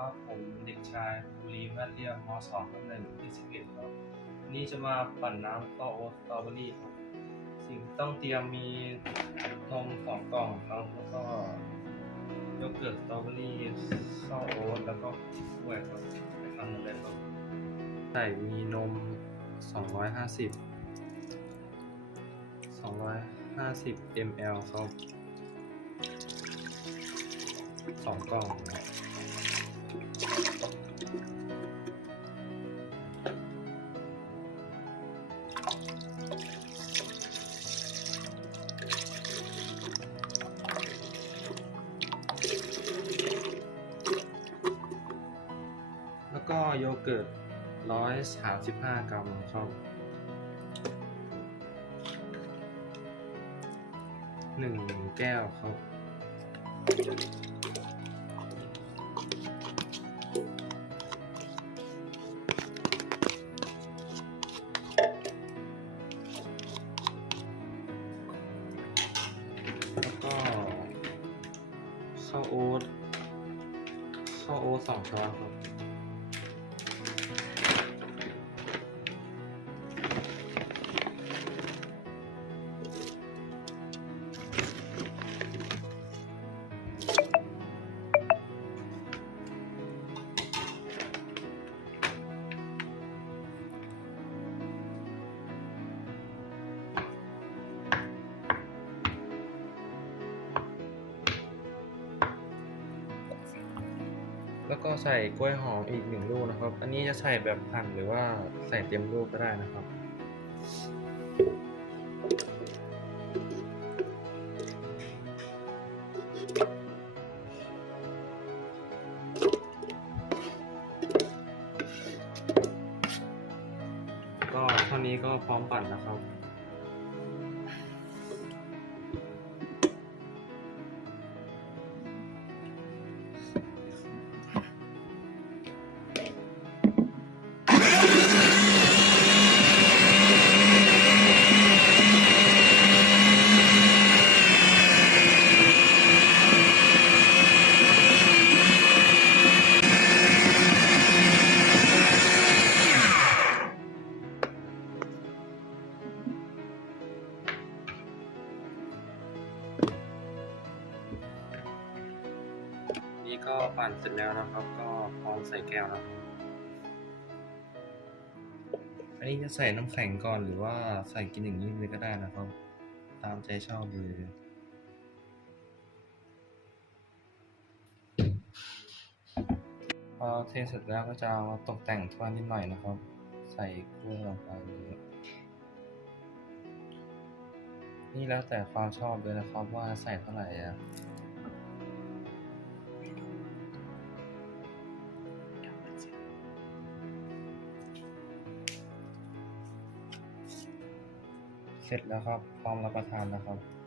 ครับผมเด็กชายบุรีมาเรียมม .2 ทับหนึ่งที่สิบเอ็ดครับนี่จะมาปั่นน้ำข้าวโอ๊ตสตรอเบอรี่ครับสิ่งที่ต้องเตรียมมีนมสองกล่องครับแล้วก็โยเกิร์ตสตรอเบอรี่ข้าวโอ๊ตแล้วก็กล้วยครับไปทำกันเลยครับใส่มีนม250 250 ml ครับสองกล่องนะ แล้วก็โยเกิร์ต135กรัมครับหนึ่งแก้วครับ ข้าวโอ๊ตข้าวโอ๊ตสองช้อนครับ แล้วก็ใส่กล้วยหอมอีกหนึ่งลูกนะครับ อันนี้จะใส่แบบหั่นหรือว่าใส่เต็มลูกก็ได้นะครับ ก็เท่านี้ก็พร้อมปั่นนะครับ ก็ปั่นเสร็จแล้วนะครับ ก็พร้อมใส่แก้วแล้วครับอันนี้จะใส่น้ำแข็งก่อนหรือว่าใส่กินอย่างนี้เลยก็ได้นะครับ ตามใจชอบเลยพอเทเสร็จแล้วก็จะมาตกแต่งถ้วยนิดหน่อยนะครับ ใส่กล้วยลงไปเลยนี่แล้วแต่ความชอบเลยนะครับว่าใส่เท่าไหร่อะ เสร็จแล้วครับ พร้อมรับประทานนะครับ